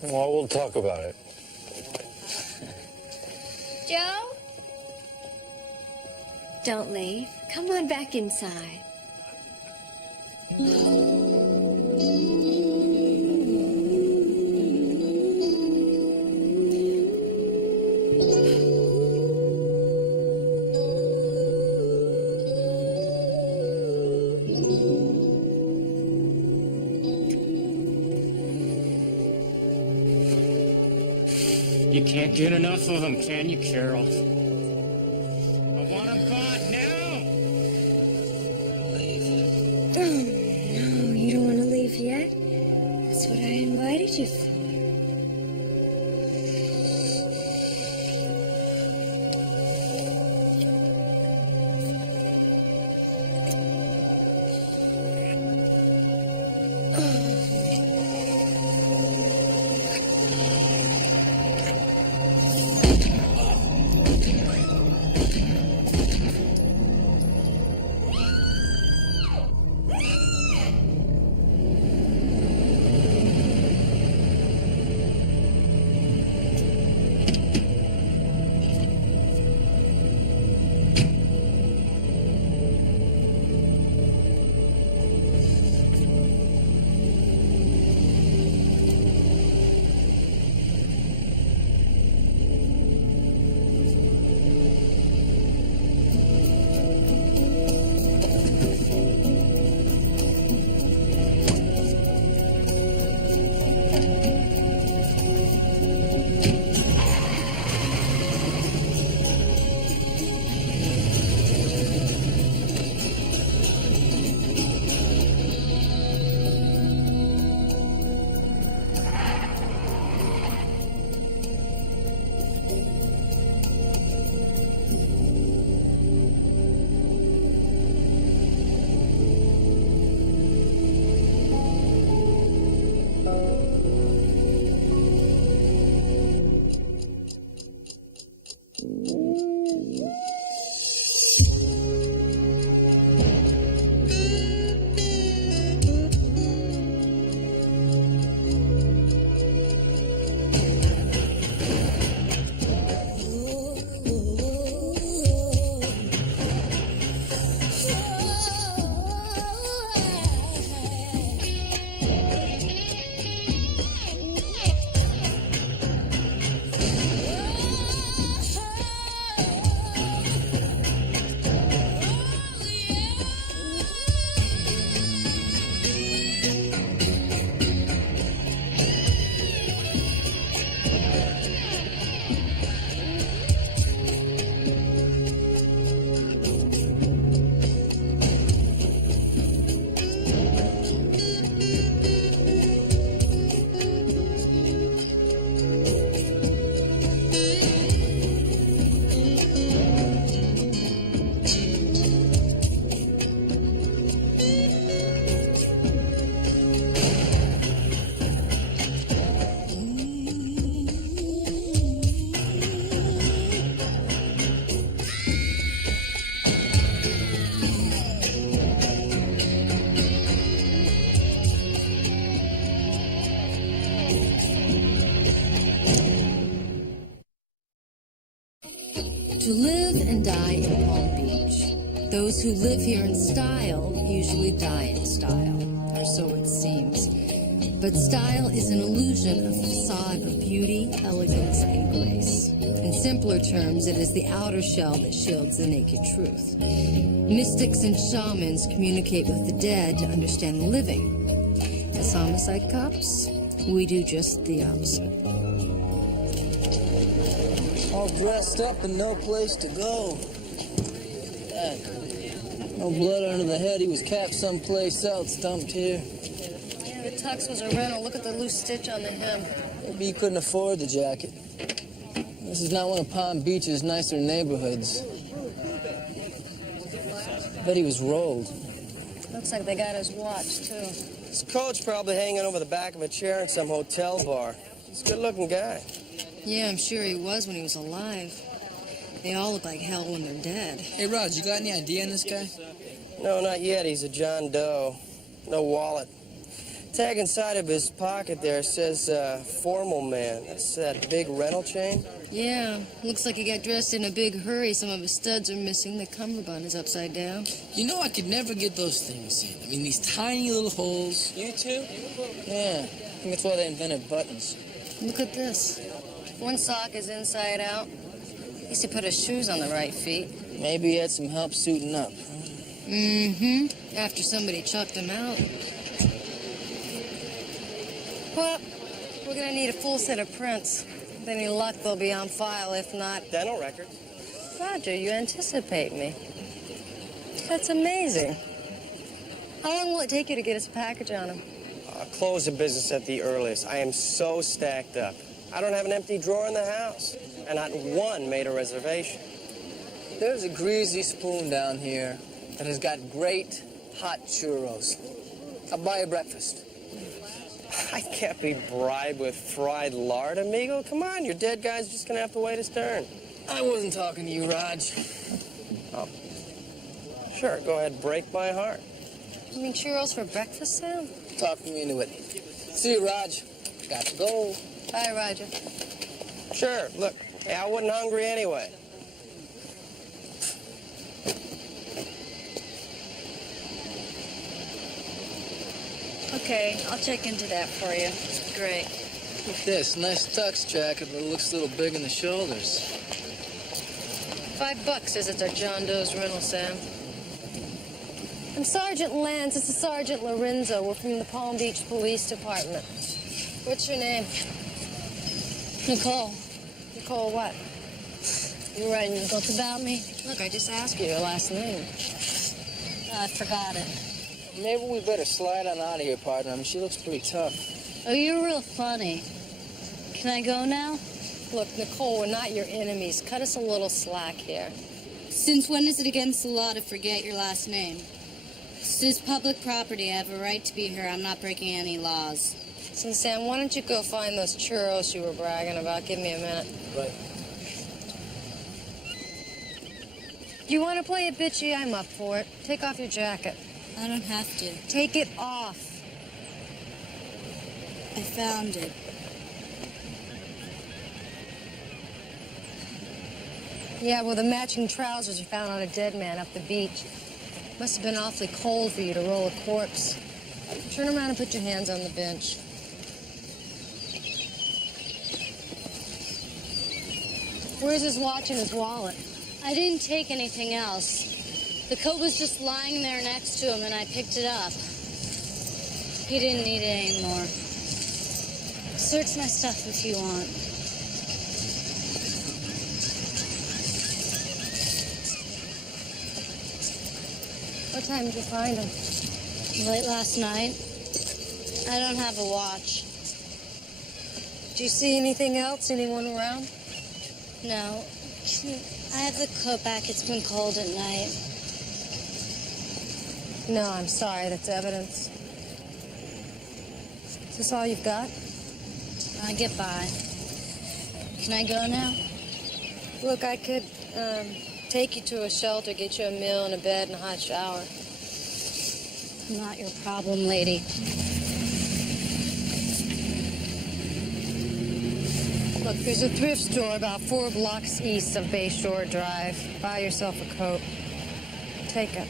Well, we'll talk about it. Joe? Don't leave. Come on back inside. You can't get enough of them, can you, Carol? I want them gone now! Oh, no, you don't want to leave yet? That's what I invited you for. To live and die in Palm Beach. Those who live here in style usually die in style, or so it seems. But style is an illusion, a facade of beauty, elegance, and grace. In simpler terms, it is the outer shell that shields the naked truth. Mystics and shamans communicate with the dead to understand the living. As homicide cops, we do just the opposite. All dressed up and no place to go. God. No blood under the head. He was capped someplace else, dumped here. Yeah, the tux was a rental. Look at the loose stitch on the hem. Maybe he couldn't afford the jacket. This is not one of Palm Beach's nicer neighborhoods. I bet he was rolled. Looks like they got his watch, too. His coat's probably hanging over the back of a chair in some hotel bar. He's a good-looking guy. Yeah, I'm sure he was when he was alive. They all look like hell when they're dead. Hey, Raj, you got any idea on this guy? No, not yet. He's a John Doe. No wallet. tag inside of his pocket there says, formal man. That's that big rental chain. Yeah, looks like he got dressed in a big hurry. Some of his studs are missing. The cummerbund is upside down. You know, I could never get those things in. I mean, these tiny little holes. You too? Yeah, I think that's why they invented buttons. Look at this. One sock is inside out. He used to put his shoes on the right feet. Maybe he had some help suiting up. Mm-hmm. After somebody chucked him out. Well, we're gonna need a full set of prints. With any luck, they'll be on file. If not... Dental records. Roger, you anticipate me. That's amazing. How long will it take you to get us a package on them? Close the business at the earliest. I am so stacked up. I don't have an empty drawer in the house. And not one made a reservation. There's a greasy spoon down here that has got great hot churros. I'll buy you breakfast. I can't be bribed with fried lard, amigo. Come on, your dead guy's just gonna have to wait his turn. I wasn't talking to you, Raj. Oh. Sure, go ahead, break my heart. You mean churros for breakfast, Sam? Talk me into it. See you, Raj. Got to go. Bye, Roger. Sure, look, hey, I wasn't hungry anyway. Okay, I'll check into that for you. Great. Look at this, nice tux jacket, but it looks a little big in the shoulders. $5 says it's our John Doe's rental, Sam. I'm Sergeant Lance. This is Sergeant Lorenzo. We're from the Palm Beach Police Department. What's your name? Nicole. Nicole what? You writing a book about me? Look, I just asked you your last name. I forgot it. Maybe we better slide on out of here, partner. I mean, she looks pretty tough. Oh, you're real funny. Can I go now? Look, Nicole, we're not your enemies. Cut us a little slack here. Since when is it against the law to forget your last name? This is public property. I have a right to be here. I'm not breaking any laws. So, Sam, why don't you go find those churros you were bragging about? Give me a minute. Right. You want to play a bitchy? I'm up for it. Take off your jacket. I don't have to. Take it off. I found it. Yeah, well, the matching trousers you found on a dead man up the beach. Must have been awfully cold for you to roll a corpse. Turn around and put your hands on the bench. Where's his watch and his wallet? I didn't take anything else. The coat was just lying there next to him, and I picked it up. He didn't need it anymore. Search my stuff if you want. What time did you find him? Late last night. I don't have a watch. Do you see anything else? Anyone around? No. I have the coat back. It's been cold at night. No, I'm sorry. That's evidence. Is this all you've got? I get by. Can I go now? Look, I could take you to a shelter, get you a meal and a bed and a hot shower. Not your problem, lady. Look, there's a thrift store about 4 blocks east of Bayshore Drive. Buy yourself a coat. Take it.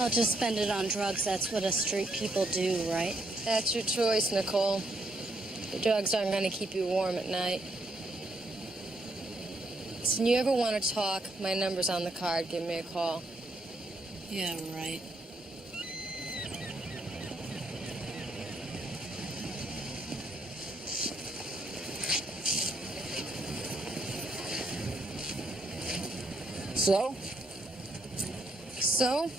I'll just spend it on drugs. That's what us street people do, right? That's your choice, Nicole. The drugs aren't going to keep you warm at night. Listen, you ever want to talk, my number's on the card. Give me a call. Yeah, right. So? So?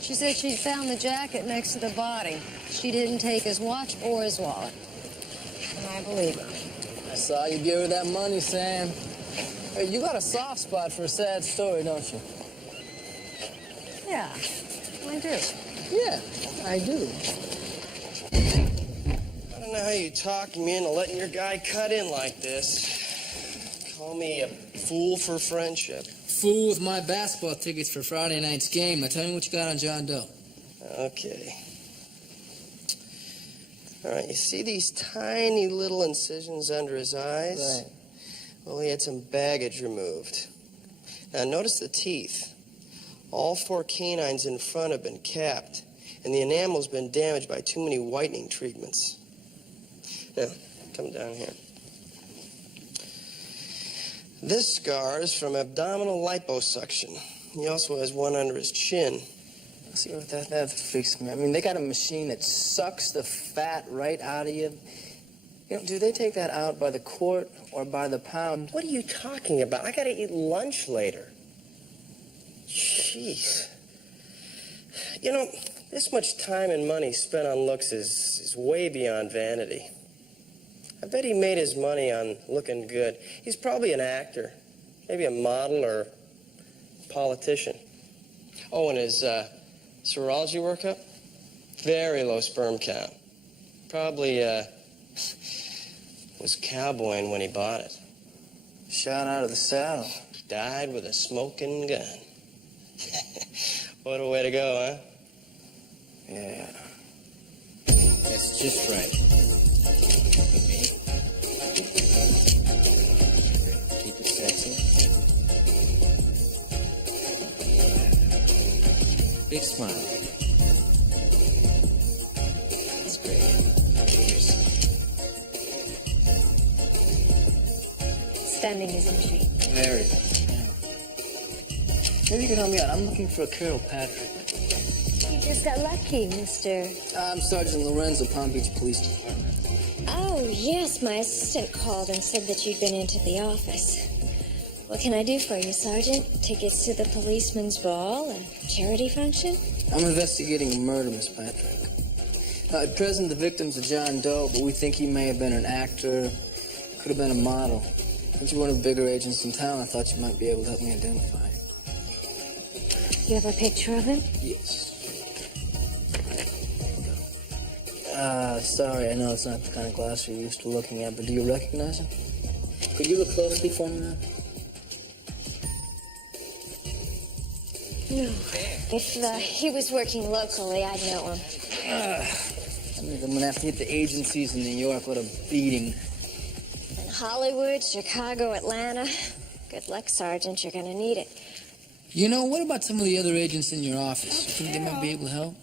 She said she found the jacket next to the body. She didn't take his watch or his wallet. And I believe her. I saw you give her that money, Sam. Hey, you got a soft spot for a sad story, don't you? Yeah, I do. Yeah, I do. I don't know how you talked me into letting your guy cut in like this. Call me a fool for friendship. Fool with my basketball tickets for Friday night's game. Now tell me what you got on John Doe. Okay. All right, you see these tiny little incisions under his eyes? Right. Well, he had some baggage removed. Now, notice the teeth. All 4 canines in front have been capped, and the enamel's been damaged by too many whitening treatments. Now, come down here. This scar is from abdominal liposuction. He also has one under his chin. See what that freaks me. I mean, they got a machine that sucks the fat right out of you. You know, do they take that out by the quart or by the pound? What are you talking about? I gotta eat lunch later. Jeez. You know, this much time and money spent on looks is way beyond vanity. I bet he made his money on looking good. He's probably an actor, maybe a model or politician. Oh, and his serology workup? Very low sperm count. Probably was cowboying when he bought it. Shot out of the saddle. Died with a smoking gun. What a way to go, huh? Yeah. That's just right. Keep it sexy. Big smile. That's great. Stunning, isn't she? Very. Maybe you can help me out. I'm looking for a Carol Patrick. You just got lucky, mister. I'm Sergeant Lorenzo, Palm Beach Police Department. Oh, yes, my assistant called and said that you'd been into the office. What can I do for you, Sergeant? Tickets to the policeman's ball? A charity function? I'm investigating a murder, Miss Patrick. At present, the victim's a John Doe, but we think he may have been an actor, could have been a model. Since you're one of the bigger agents in town, I thought you might be able to help me identify him. You have a picture of him? Yes. Sorry, I know it's not the kind of glass you're used to looking at, but do you recognize him? Could you look closely for me now? No. If he was working locally, I'd know him. I'm gonna have to hit the agencies in New York with a beating. In Hollywood, Chicago, Atlanta. Good luck, Sergeant. You're gonna need it. You know, what about some of the other agents in your office? You think they might be able to help?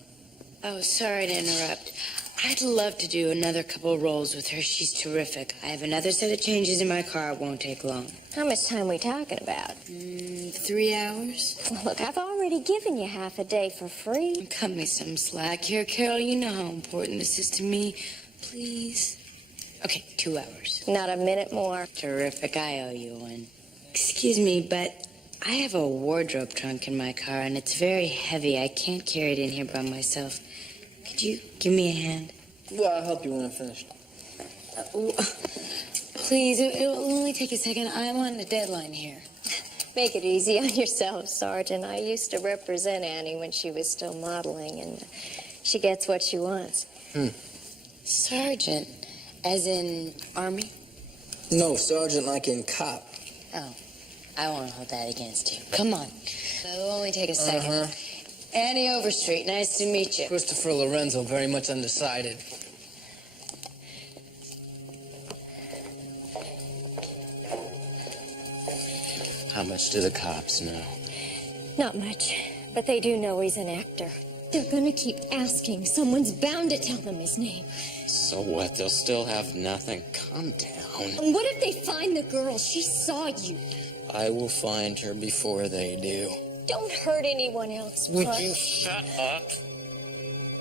Oh, sorry to interrupt. I'd love to do another couple roles with her. She's terrific. I have another set of changes in my car. It won't take long. How much time are we talking about? 3 hours? Well, look, I've already given you half a day for free. Cut me some slack here, Carol. You know how important this is to me. Please. Okay, 2 hours. Not a minute more. Terrific. I owe you one. Excuse me, but I have a wardrobe trunk in my car, and it's very heavy. I can't carry it in here by myself. Could you give me a hand? Well, I'll help you when I'm finished. Please, it'll only take a second. I'm on a deadline here. Make it easy on yourself, Sergeant. I used to represent Annie when she was still modeling, and she gets what she wants. Sergeant, as in Army? No, Sergeant like in cop. Oh, I won't hold that against you. Come on. It'll only take a second. Annie Overstreet, nice to meet you. Christopher Lorenzo, very much undecided. How much do the cops know? Not much, but they do know he's an actor. They're gonna keep asking. Someone's bound to tell them his name. So what? They'll still have nothing. Calm down. And what if they find the girl? She saw you. I will find her before they do. Don't hurt anyone else, Would Buck. you shut up?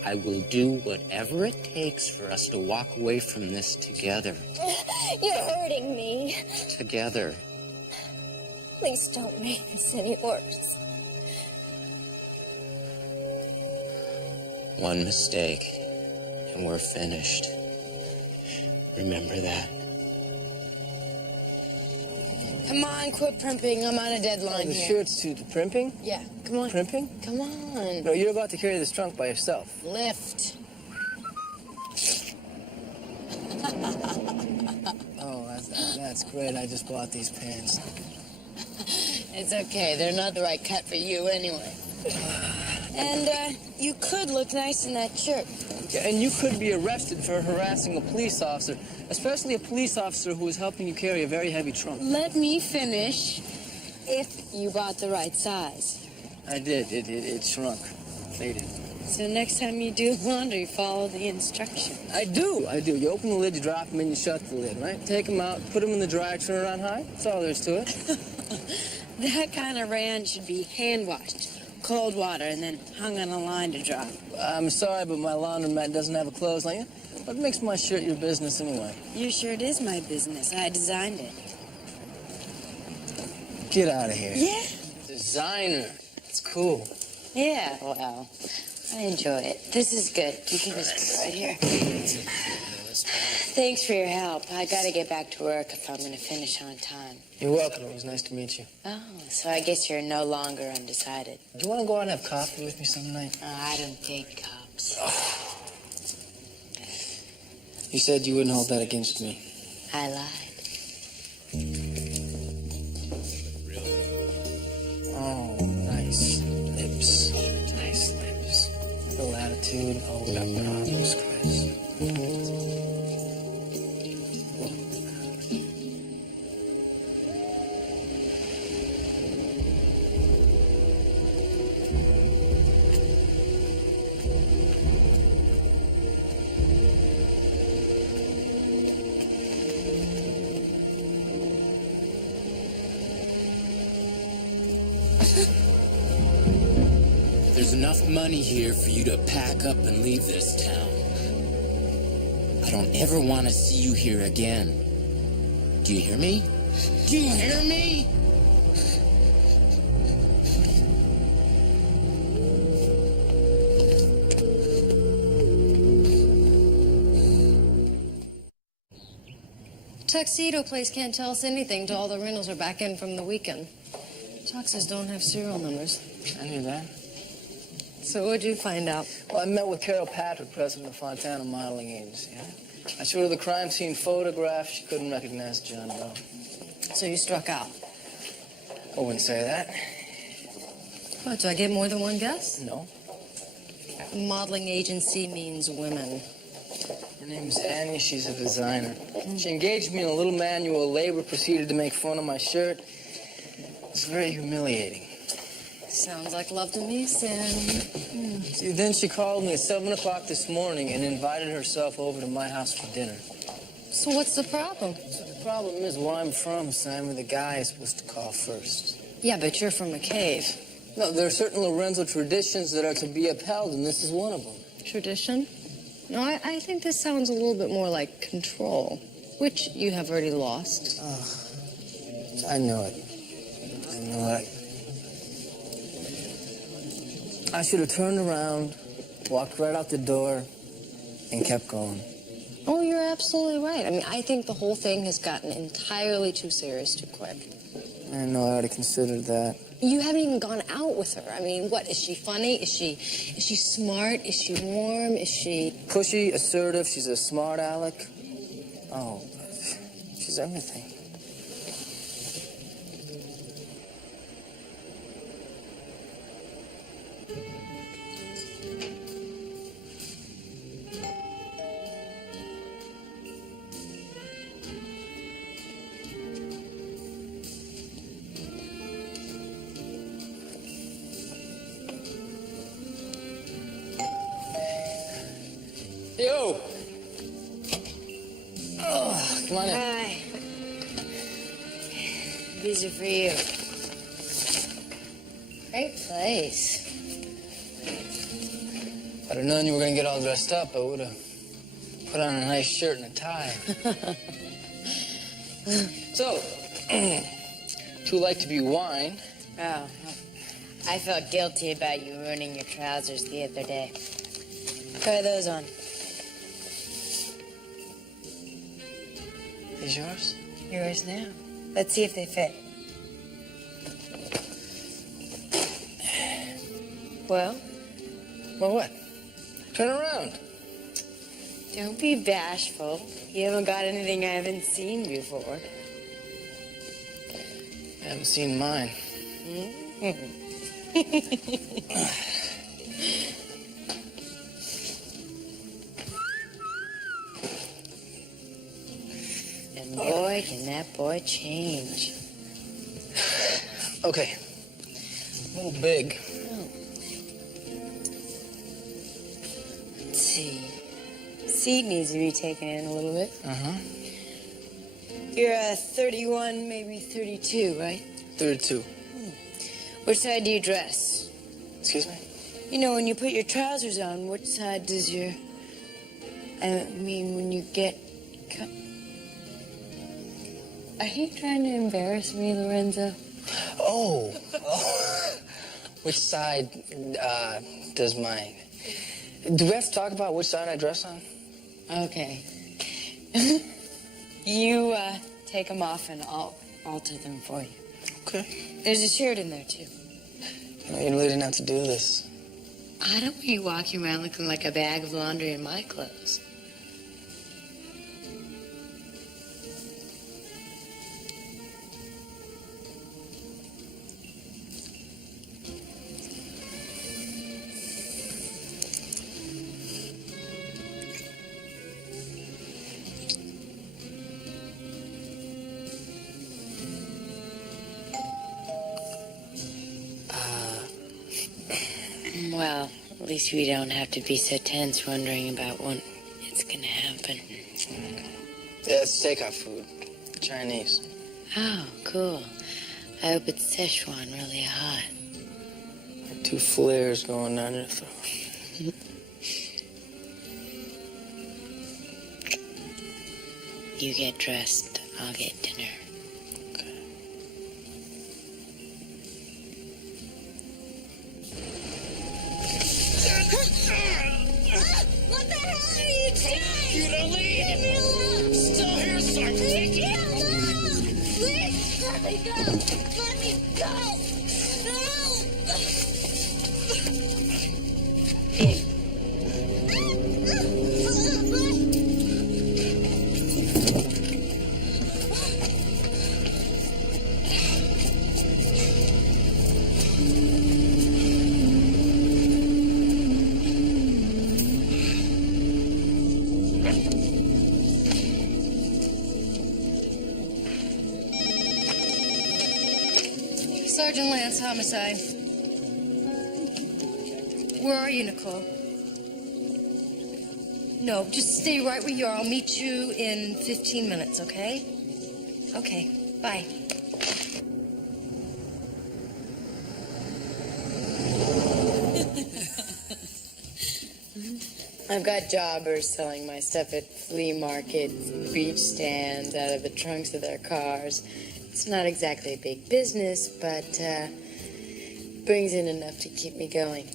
I will do whatever it takes for us to walk away from this together. You're hurting me. Together. Please don't make this any worse. One mistake, and we're finished. Remember that. Come on, quit primping. I'm on a deadline The here. shirt's to the primping? Yeah, come on. Primping? Come on. No, you're about to carry this trunk by yourself. Lift. Oh, that's great. I just bought these pants. It's okay. They're not the right cut for you anyway. And you could look nice in that shirt. Yeah, and you could be arrested for harassing a police officer, especially a police officer who is helping you carry a very heavy trunk. Let me finish. If you bought the right size. I did. It shrunk. Faded. So next time you do laundry, follow the instructions. I do. You open the lid, you drop them in, you shut the lid, right? Take them out, put them in the dryer, turn it on high. That's all there is to it. That kind of rayon should be hand-washed, cold water, and then hung on a line to dry. I'm sorry, but my laundromat doesn't have a clothesline. What makes my shirt your business anyway? Your shirt is my business. I designed it. Get out of here. Yeah. Designer. It's cool. Yeah, well, I enjoy it. This is good. You can just put it right here. Thanks for your help. I gotta get back to work if I'm gonna finish on time. You're welcome. It was nice to meet you. Oh, so I guess you're no longer undecided. Do you want to go out and have coffee with me some night? Oh, I don't take cups. You said you wouldn't hold that against me. I lied. Oh, nice lips. Nice lips. Little attitude. Oh, we got problems, Chris. There's enough money here for you to pack up and leave this town. I don't ever want to see you here again. Do you hear me? Do you hear me? Tuxedo place can't tell us anything till all the rentals are back in from the weekend. Tuxes don't have serial numbers. I knew that. So what'd you find out? Well, I met with Carol Patrick, president of Fontana Modeling Agency. I showed her the crime scene photograph. She couldn't recognize John Doe. So you struck out. I wouldn't say that. What, do I get more than one guess? No. Modeling agency means women. Her name's Annie. She's a designer. She engaged me in a little manual of labor, proceeded to make fun of my shirt. It's very humiliating. Sounds like love to me, Sam. See, then she called me at 7 o'clock this morning and invited herself over to my house for dinner. So what's the problem? The problem is where I'm from, Simon, the guy is supposed to call first. Yeah, but you're from a cave. No, there are certain Lorenzo traditions that are to be upheld, and this is one of them. Tradition? No, I think this sounds a little bit more like control, which you have already lost. I know it. I know it. I should have turned around, walked right out the door, and kept going. Oh, you're absolutely right. I mean, I think the whole thing has gotten entirely too serious too quick. I know, I already considered that. You haven't even gone out with her. I mean, what, is she funny? Is she smart? Is she warm? Is she... Pushy, assertive, she's a smart aleck. Oh, she's everything. Yo! Oh, come on in. Hi. These are for you. Great place. If I'd have known you were going to get all dressed up, I would have put on a nice shirt and a tie. So, too like to be wine. Oh, I felt guilty about you ruining your trousers the other day. Try those on. Is yours? Yours now. Let's see if they fit. Well? Well, what? Turn around. Don't be bashful. You haven't got anything I haven't seen before. I haven't seen mine. boy, can that boy change. Okay. A little big. Let's see. Seat needs to be taken in a little bit. Uh-huh. You're 31, maybe 32, right? 32. Which side do you dress? Excuse me? You know, when you put your trousers on, which side does your... I mean, when you get... Are you trying to embarrass me, Lorenzo? Oh. Which side does my... Do we have to talk about which side I dress on? Okay. You take them off and I'll alter them for you. Okay. There's a shirt in there, too. You know, you really didn't have to do this. I don't want you walking around looking like a bag of laundry in my clothes. Well, at least we don't have to be so tense wondering about when it's gonna happen. Yeah, it's takeout food. Chinese. Oh, cool. I hope it's Szechuan really hot. Like 2 flares going down your throat. You get dressed, I'll get dinner. What the hell are you doing? You to leave. Leave me alone. Still here, Sergeant. Leave me alone. Please, let me go. Let me go. Sergeant Lance, homicide. Where are you, Nicole? No, just stay right where you are. I'll meet you in 15 minutes, okay? Okay, bye. I've got jobbers selling my stuff at flea markets, beach stands, out of the trunks of their cars. It's not exactly a big business, but brings in enough to keep me going.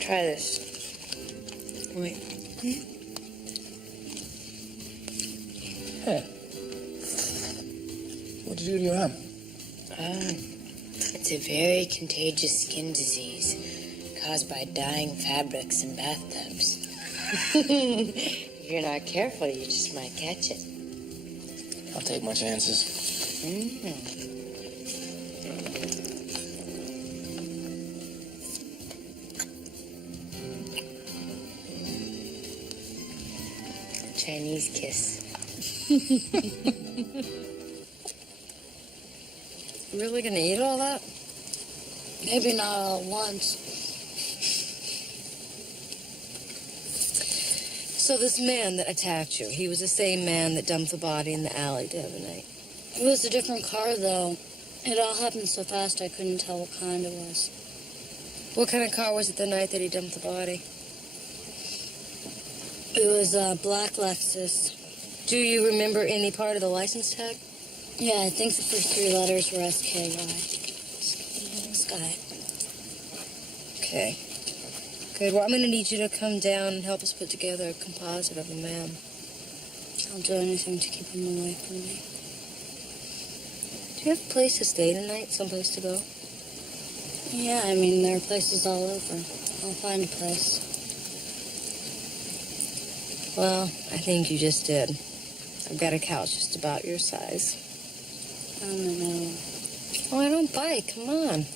Try this. Wait. Hey. What'd you do to your arm? It's a very contagious skin disease caused by dyeing fabrics in bathtubs. If you're not careful, you just might catch it. I'll take my chances. Chinese kiss. Really gonna eat all that? Maybe not all at once. So this man that attacked you, he was the same man that dumped the body in the alley the other night. It was a different car, though. It all happened so fast I couldn't tell what kind it was. What kind of car was it the night that he dumped the body? It was a black Lexus. Do you remember any part of the license tag? Yeah, I think the first 3 letters were SKY. Sky. Okay. Good. Well, I'm going to need you to come down and help us put together a composite of the man. I'll do anything to keep him away from me. Do you have a place to stay tonight? Someplace to go? Yeah, I mean, there are places all over. I'll find a place. Well, I think you just did. I've got a couch just about your size. I don't know. Oh, I don't bite. Come on.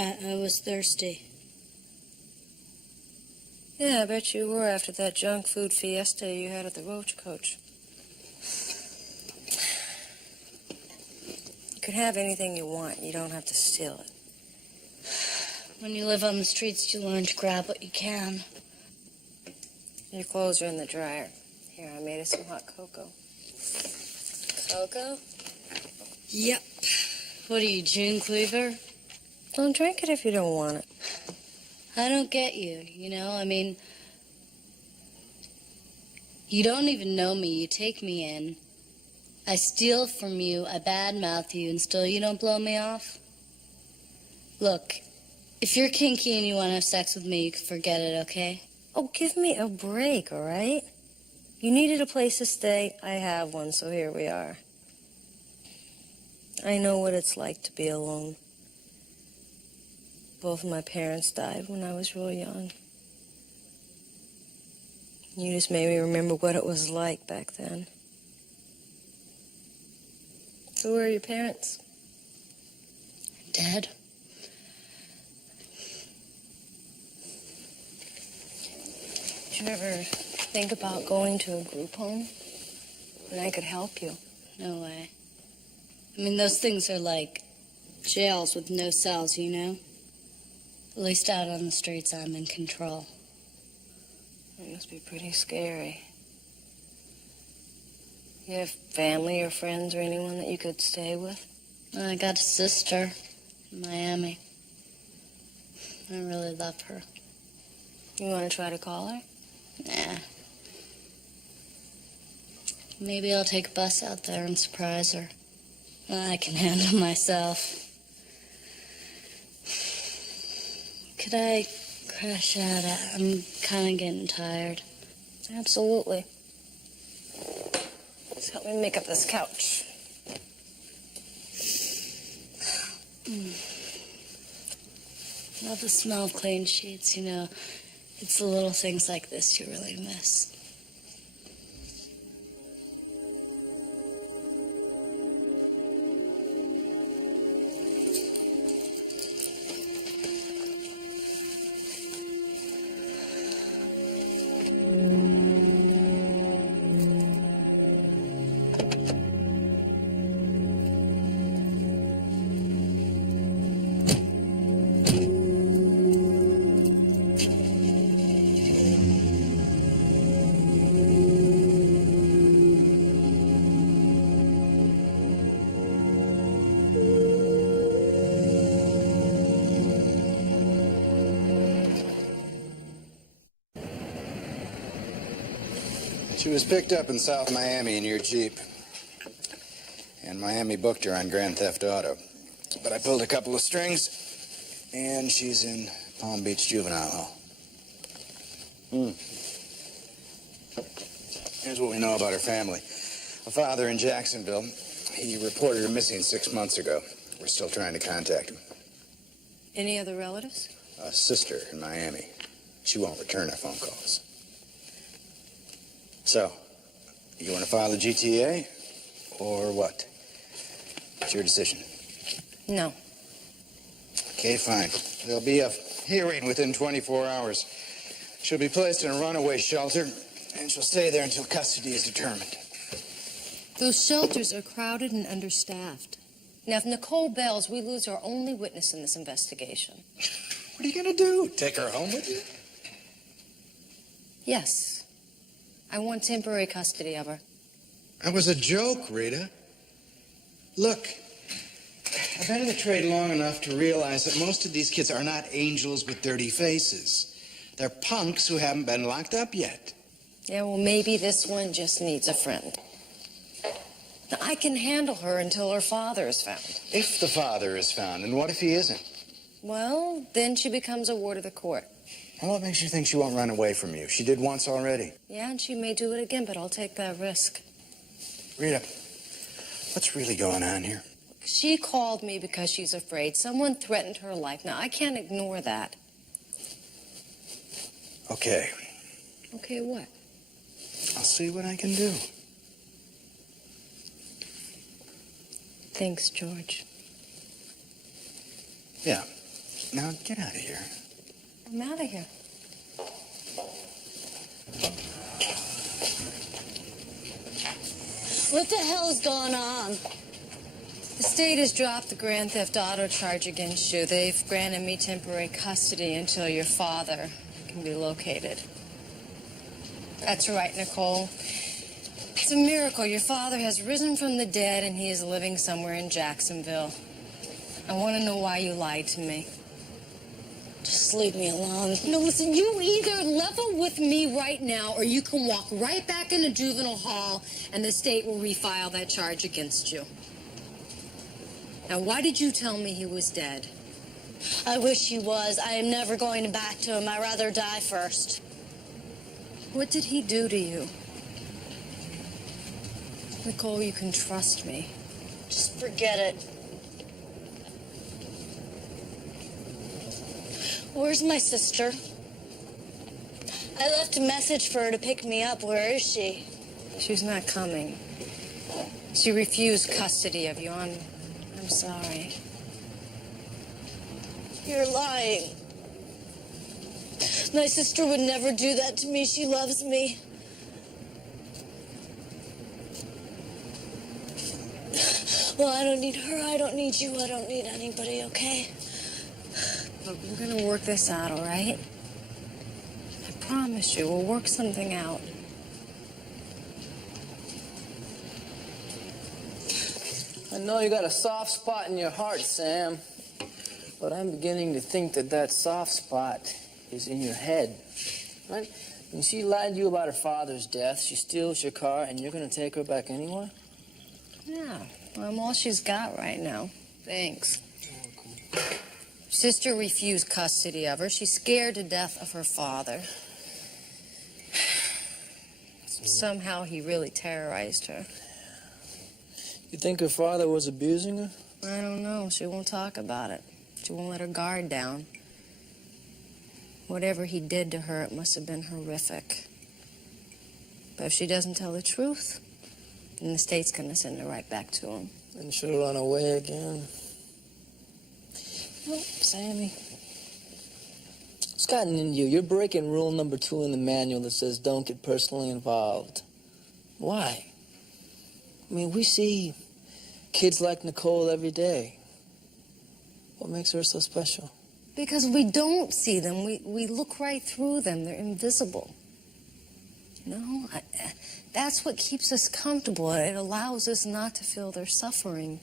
I was thirsty. Yeah, I bet you were after that junk food fiesta you had at the Roach Coach. You can have anything you want. You don't have to steal it. When you live on the streets, you learn to grab what you can. Your clothes are in the dryer. Here, I made us some hot cocoa. Cocoa? Yep. What are you, June Cleaver? Don't drink it if you don't want it. I don't get you, I mean, you don't even know me. You take me in. I steal from you, I badmouth you, and still you don't blow me off? Look, if you're kinky and you want to have sex with me, you can forget it, okay? Oh, give me a break, all right? You needed a place to stay. I have one, so here we are. I know what it's like to be alone. Both of my parents died when I was real young. You just made me remember what it was like back then. Who were your parents? Dead. Did you ever think about going to a group home? And I could help you. No way. I mean, those things are like jails with no cells, At least out on the streets, I'm in control. It must be pretty scary. You have family or friends or anyone that you could stay with? I got a sister in Miami. I really love her. You want to try to call her? Nah. Maybe I'll take a bus out there and surprise her. I can handle myself. Could I crash out? I'm kind of getting tired. Absolutely. Just help me make up this couch. Love the smell of clean sheets, It's the little things like this you really miss. She was picked up in South Miami in your Jeep. And Miami booked her on Grand Theft Auto. But I pulled a couple of strings, and she's in Palm Beach Juvenile Hall. Here's what we know about her family. A father in Jacksonville. He reported her missing 6 months ago. We're still trying to contact him. Any other relatives? A sister in Miami. She won't return our phone calls. So, you want to file a GTA, or what? It's your decision. No. Okay, fine. There'll be a hearing within 24 hours. She'll be placed in a runaway shelter, and she'll stay there until custody is determined. Those shelters are crowded and understaffed. Now, if Nicole bails, we lose our only witness in this investigation. What are you going to do? Take her home with you? Yes. I want temporary custody of her. That was a joke, Rita. Look, I've been in the trade long enough to realize that most of these kids are not angels with dirty faces. They're punks who haven't been locked up yet. Yeah, well, maybe this one just needs a friend. Now, I can handle her until her father is found. If the father is found, and what if he isn't? Well, then she becomes a ward of the court. Well, what makes you think she won't run away from you? She did once already. Yeah, and she may do it again, but I'll take that risk. Rita, what's really going on here? She called me because she's afraid. Someone threatened her life. Now, I can't ignore that. Okay, Okay, what? I'll see what I can do. Thanks, George. Yeah, Now, get out of here. I'm out of here. What the hell's going on? The state has dropped the grand theft auto charge against you. They've granted me temporary custody until your father can be located. That's right, Nicole. It's a miracle. Your father has risen from the dead and he is living somewhere in Jacksonville. I want to know why you lied to me. Just leave me alone. No, listen, you either level with me right now or you can walk right back into juvenile hall and the state will refile that charge against you. Now, why did you tell me he was dead? I wish he was. I am never going back to him. I'd rather die first. What did he do to you? Nicole, you can trust me. Just forget it. Where's my sister? I left a message for her to pick me up. Where is she? She's not coming. She refused custody of you. I'm sorry. You're lying. My sister would never do that to me. She loves me. Well, I don't need her. I don't need you. I don't need anybody, okay? Look, we're gonna work this out, all right? I promise you, we'll work something out. I know you got a soft spot in your heart, Sam. But I'm beginning to think that that soft spot is in your head. Right? When she lied to you about her father's death, she steals your car, and you're going to take her back anyway? Yeah, well, I'm all she's got right now. Thanks. Sister refused custody of her. She's scared to death of her father. Somehow he really terrorized her. You think her father was abusing her? I don't know. She won't talk about it. She won't let her guard down. Whatever he did to her, it must have been horrific. But if she doesn't tell the truth, then the state's gonna send her right back to him. And she'll run away again. Well, Sammy, what's gotten into you? You're breaking rule number 2 in the manual that says don't get personally involved. Why? I mean, we see kids like Nicole every day. What makes her so special? Because we don't see them. We look right through them. They're invisible. You know, that's what keeps us comfortable. It allows us not to feel their suffering.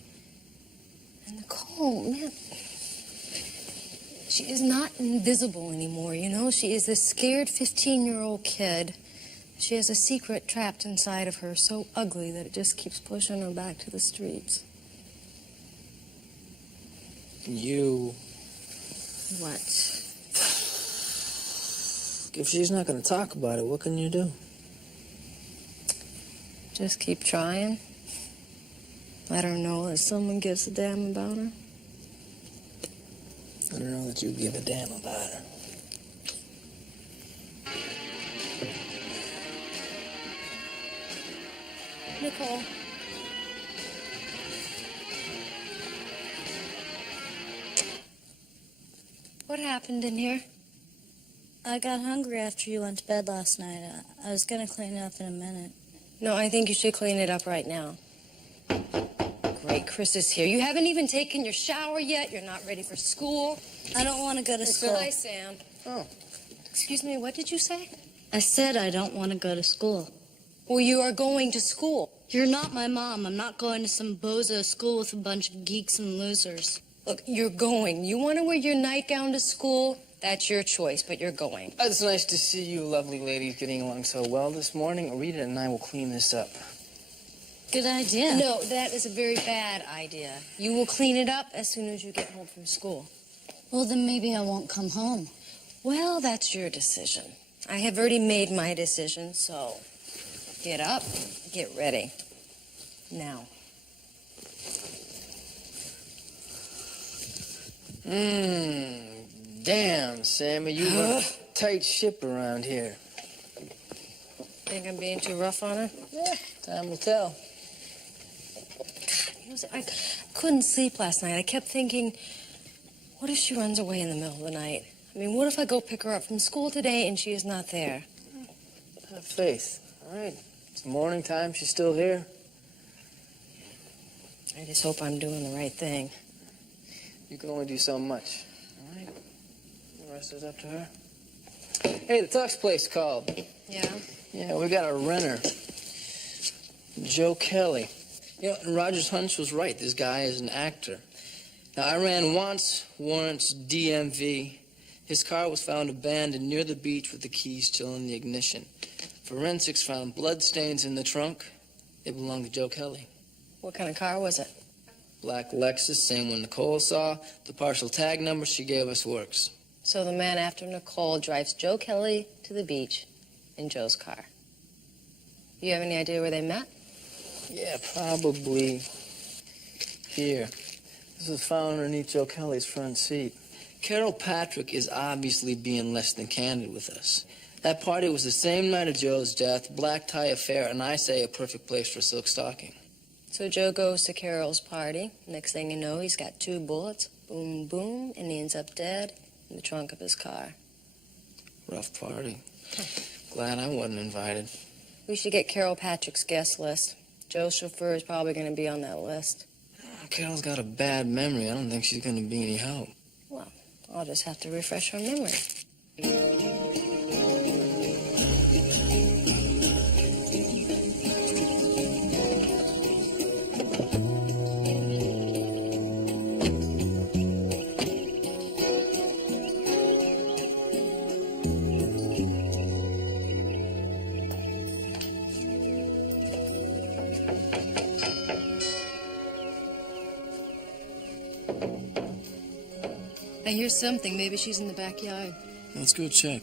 And Nicole, man, she is not invisible anymore, you know? She is this scared 15-year-old kid. She has a secret trapped inside of her so ugly that it just keeps pushing her back to the streets. You... What? If she's not going to talk about it, what can you do? Just keep trying. Let her know that someone gives a damn about her. I don't know that you give a damn about her. Nicole. What happened in here? I got hungry after you went to bed last night. I was gonna clean it up in a minute. No, I think you should clean it up right now. Great, Chris is here. You haven't even taken your shower yet. You're not ready for school. I don't want to go to school. Hi, Sam. Oh. Excuse me, what did you say? I said I don't want to go to school. Well, you are going to school. You're not my mom. I'm not going to some bozo school with a bunch of geeks and losers. Look, you're going. You want to wear your nightgown to school? That's your choice, but you're going. It's nice to see you lovely ladies getting along so well this morning. Rita and I will clean this up. Good idea. No, that is a very bad idea. You will clean it up as soon as you get home from school. Well, then maybe I won't come home. Well, that's your decision. I have already made my decision, so get up, get ready. Now. Damn, Sammy, you run a tight ship around here. Think I'm being too rough on her? Yeah, time will tell. I couldn't sleep last night. I kept thinking, What if she runs away in the middle of the night? I mean, what if I go pick her up from school today and she is not there? Have faith, all right? It's morning time. She's still here. I just hope I'm doing the right thing. You can only do so much, all right? The rest is up to her. Hey, the Tux place called. Yeah? Yeah, we got a renter. Joe Kelly. You know, and Roger's hunch was right. This guy is an actor. Now, I ran wants, warrants, DMV. His car was found abandoned near the beach with the keys still in the ignition. Forensics found blood stains in the trunk. They belonged to Joe Kelly. What kind of car was it? Black Lexus, same one Nicole saw. The partial tag number she gave us works. So the man after Nicole drives Joe Kelly to the beach in Joe's car. You have any idea where they met? Yeah, probably here. This was found underneath Joe Kelly's front seat. Carol Patrick is obviously being less than candid with us. That party was the same night of Joe's death, black tie affair, and I say a perfect place for a silk stocking. So Joe goes to Carol's party. Next thing you know, he's got 2 bullets. Boom, boom, and he ends up dead in the trunk of his car. Rough party. Glad I wasn't invited. We should get Carol Patrick's guest list. Joe's chauffeur is probably going to be on that list. Carol's got a bad memory. I don't think she's going to be any help. Well, I'll just have to refresh her memory. I hear something. Maybe she's in the backyard. Let's go check.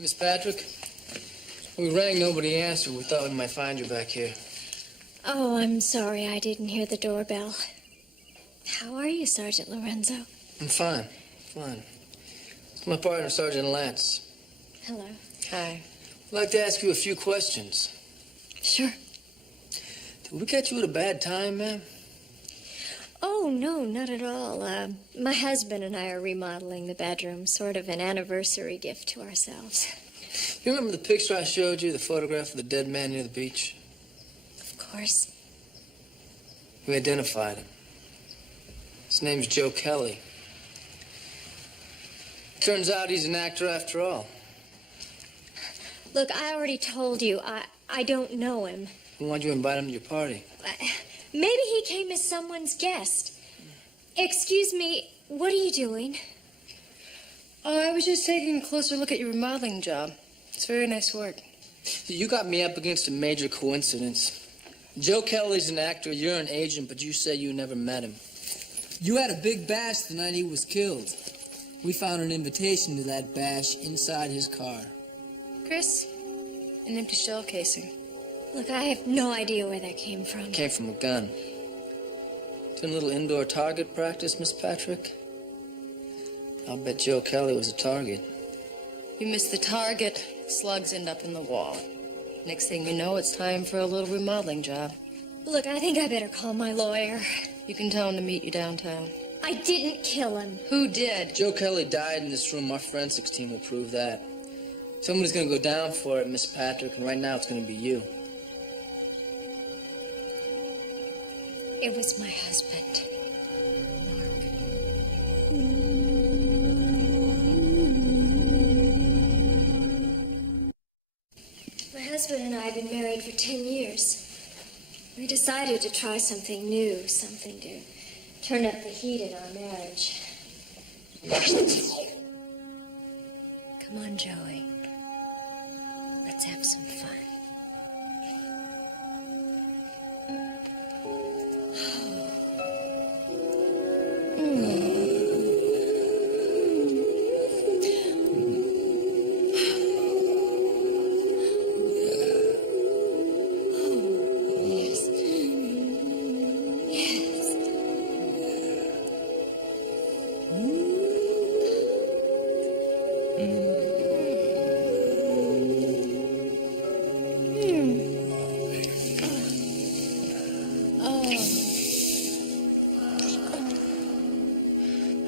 Miss Patrick, we rang, nobody answered. We thought we might find you back here. Oh, I'm sorry I didn't hear the doorbell. How are you, Sergeant Lorenzo? I'm fine, fine. It's my partner, Sergeant Lance. Hello. Hi. I'd like to ask you a few questions. Sure. Did we catch you at a bad time, ma'am? Oh, no, not at all. My husband and I are remodeling the bedroom, sort of an anniversary gift to ourselves. You remember the picture I showed you, the photograph of the dead man near the beach? Of course. We identified him. His name's Joe Kelly. Turns out he's an actor after all. Look, I already told you, I don't know him. Why'd you invite him to your party? Maybe he came as someone's guest. Excuse me, what are you doing? Oh, I was just taking a closer look at your remodeling job. It's very nice work. You got me up against a major coincidence. Joe Kelly's an actor, you're an agent, but you say you never met him. You had a big bash the night he was killed. We found an invitation to that bash inside his car. Chris, an empty shell casing. Look, I have no idea where that came from. Came from a gun. Doing a little indoor target practice, Miss Patrick? I'll bet Joe Kelly was a target. You miss the target, slugs end up in the wall. Next thing you know, it's time for a little remodeling job. Look, I think I better call my lawyer. You can tell him to meet you downtown. I didn't kill him. Who did? Joe Kelly died in this room. Our forensics team will prove that. Somebody's gonna go down for it, Miss Patrick, and right now it's gonna be you. It was my husband, Mark. My husband and I have been married for 10 years. We decided to try something new, something to turn up the heat in our marriage. Come on, Joey. Let's have some fun. Yes.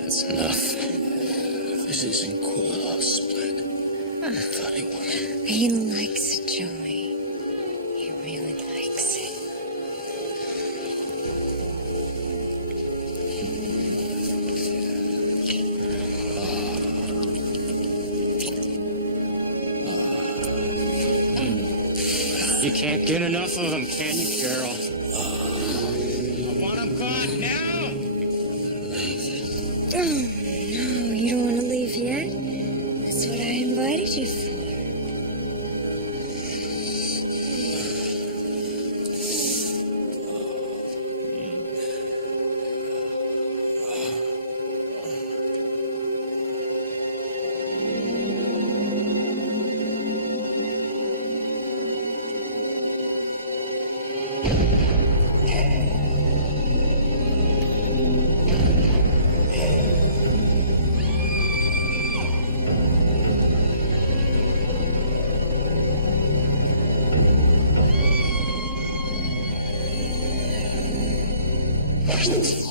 That's enough. This isn't cool. I'll split. I thought he would. He likes it, Joey. He really likes it. You can't get enough of them, can you, Carol? I want them gone now! Oh, no, you don't want to leave yet? That's what I invited you for.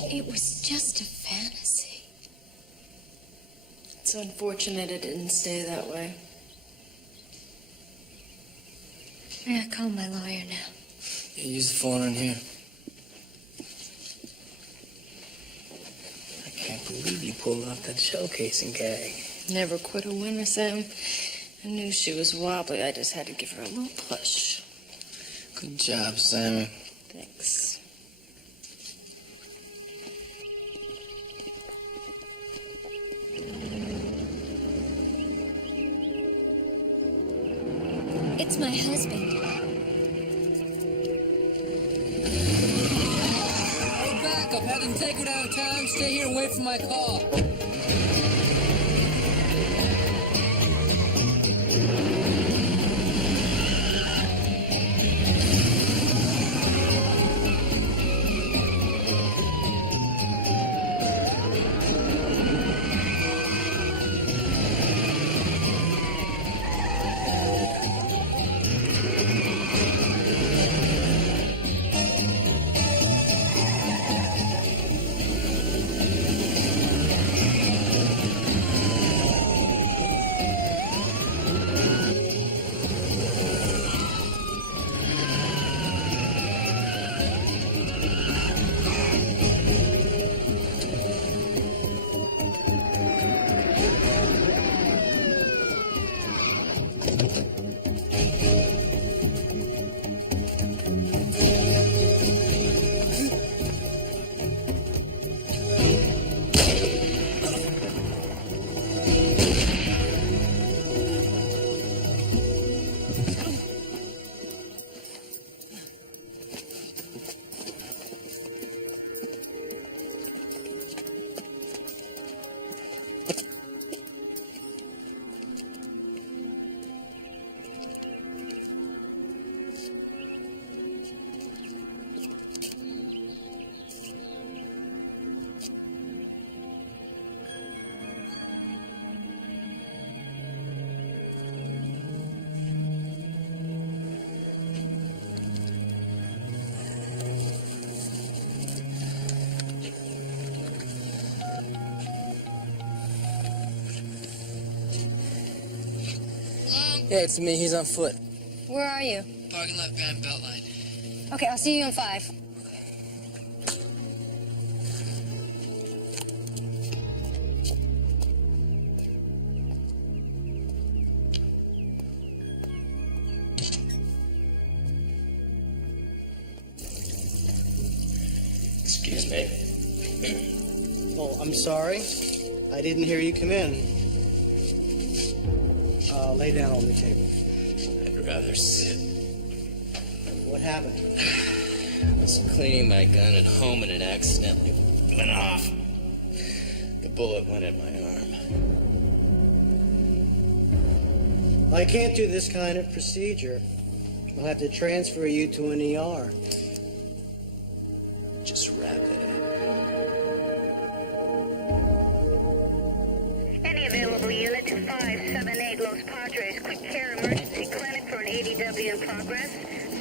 It was just a fantasy. It's unfortunate it didn't stay that way. Yeah, call my lawyer now. Yeah, use the phone in here. I can't believe you pulled off that showcasing gag. Never quit a winner, Sam. I knew she was wobbly. I just had to give her a little push. Good job, Sammy. Thanks. It's my husband. Hold back. I've had them take her downtown. Stay here and wait for my call. Yeah, it's me. He's on foot. Where are you? Parking lot behind Beltline. Okay, I'll see you in 5. Excuse me. Oh, I'm sorry. I didn't hear you come in. Lay down on the table. I'd rather sit. What happened? I was cleaning my gun at home and it accidentally went off. The bullet went in my arm. I can't do this kind of procedure. I'll have to transfer you to an ER. Just wrap it up. Any available unit to 578 Los Padres. Quick care emergency clinic for an ADW in progress.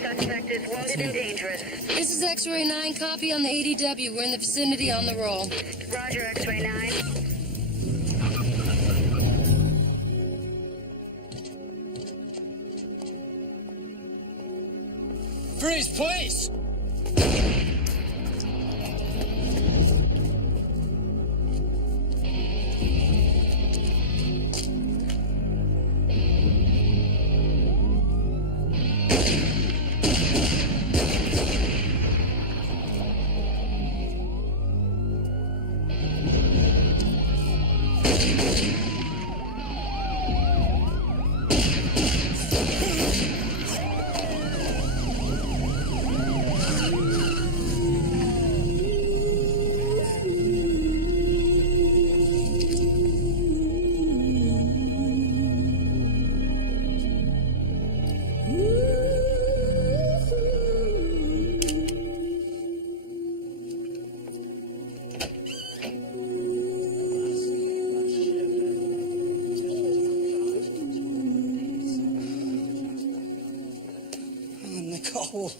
Suspect is wounded and dangerous. This is X-Ray 9. Copy on the ADW. We're in the vicinity on the roll. Roger, X-Ray 9. place! Nicole,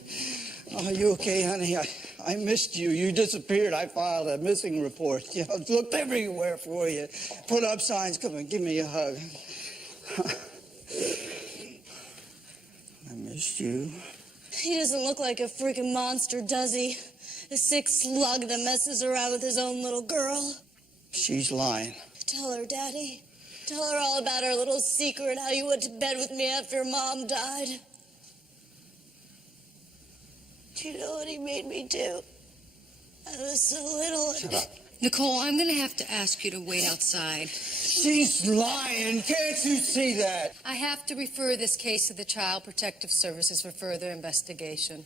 are you okay, honey? I missed you. You disappeared. I filed a missing report. You know, looked everywhere for you. Put up signs. Come and give me a hug. I missed you. He doesn't look like a freaking monster, does he? A sick slug that messes around with his own little girl. She's lying. Tell her, Daddy. Tell her all about our little secret, how you went to bed with me after Mom died. Do you know what he made me do? I was so little. Shut up. Nicole, I'm going to have to ask you to wait outside. She's lying. Can't you see that? I have to refer this case to the Child Protective Services for further investigation.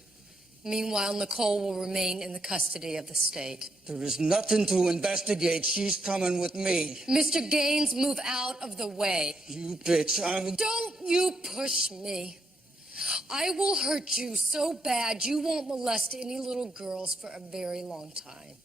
Meanwhile, Nicole will remain in the custody of the state. There is nothing to investigate. She's coming with me. Mr. Gaines, move out of the way. You bitch. Don't you push me. I will hurt you so bad you won't molest any little girls for a very long time.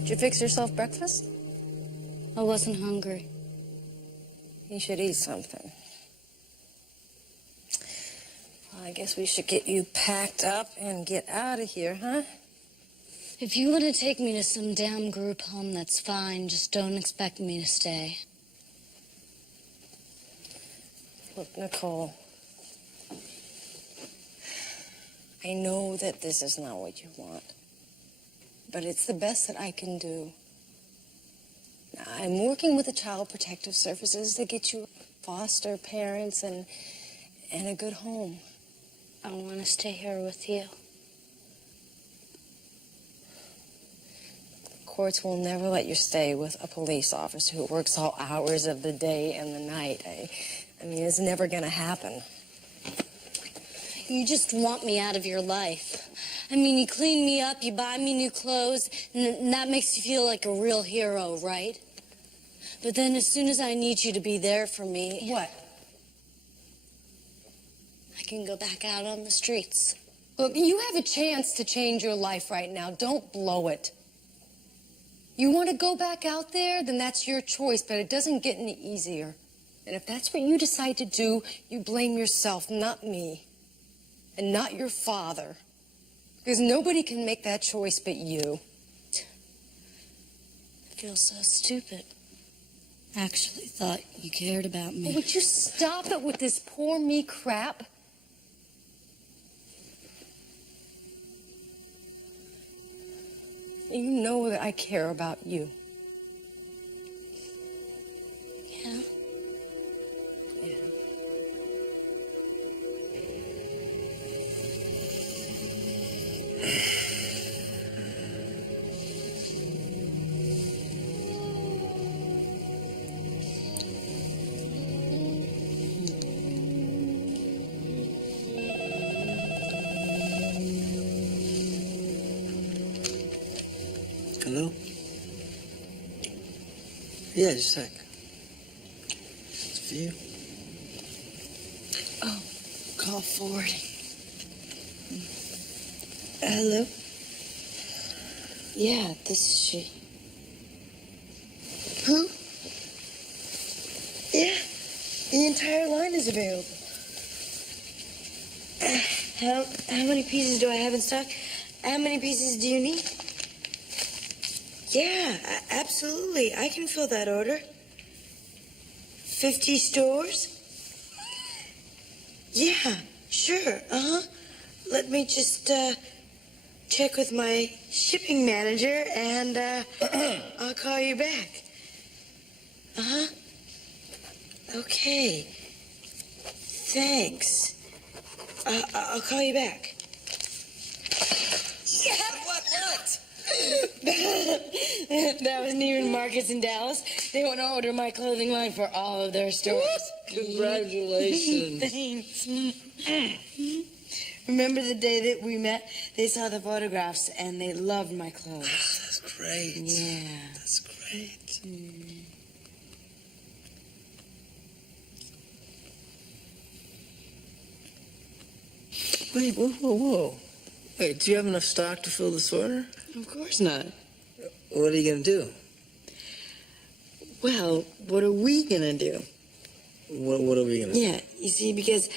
Did you fix yourself breakfast? I wasn't hungry. You should eat something. Well, I guess we should get you packed up and get out of here, huh? If you want to take me to some damn group home, that's fine. Just don't expect me to stay. Look, Nicole, I know that this is not what you want, but it's the best that I can do. Now, I'm working with the Child Protective Services to get you foster parents and a good home. I want to stay here with you. Courts will never let you stay with a police officer who works all hours of the day and the night. I mean, it's never going to happen. You just want me out of your life. I mean, you clean me up, you buy me new clothes, and that makes you feel like a real hero, right? But then as soon as I need you to be there for me... What? I can go back out on the streets. Look, you have a chance to change your life right now. Don't blow it. You want to go back out there, then that's your choice, but it doesn't get any easier. And if that's what you decide to do, you blame yourself, not me. And not your father. Because nobody can make that choice but you. I feel so stupid. I actually thought you cared about me. Would you stop it with this poor me crap? You know that I care about you. Yeah? Yeah. Hello? Yeah, just a sec. It's for you. Oh, call forwarding. Hello? Yeah, this is she. Who? Yeah, the entire line is available. How many pieces do I have in stock? How many pieces do you need? Yeah, absolutely. I can fill that order. 50 stores? Yeah, sure. Let me just check with my shipping manager and I'll call you back. Okay. Thanks. I'll call you back. Yeah, what? That was Neiman Marcus in Dallas. They want to order my clothing line for all of their stores. Congratulations. Thanks. Remember the day that we met? They saw the photographs and they loved my clothes. That's great. Yeah. That's great. Wait, whoa. Wait, do you have enough stock to fill this order? Of course not. What are you gonna do? Well, what are we gonna do? What are we gonna do? Yeah, you see, because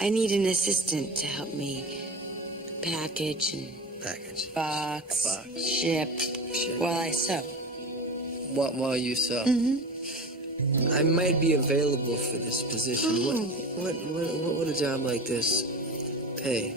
I need an assistant to help me package and box. Ship while I sew. While you sew? Mm-hmm. I might be available for this position. What would a job like this pay?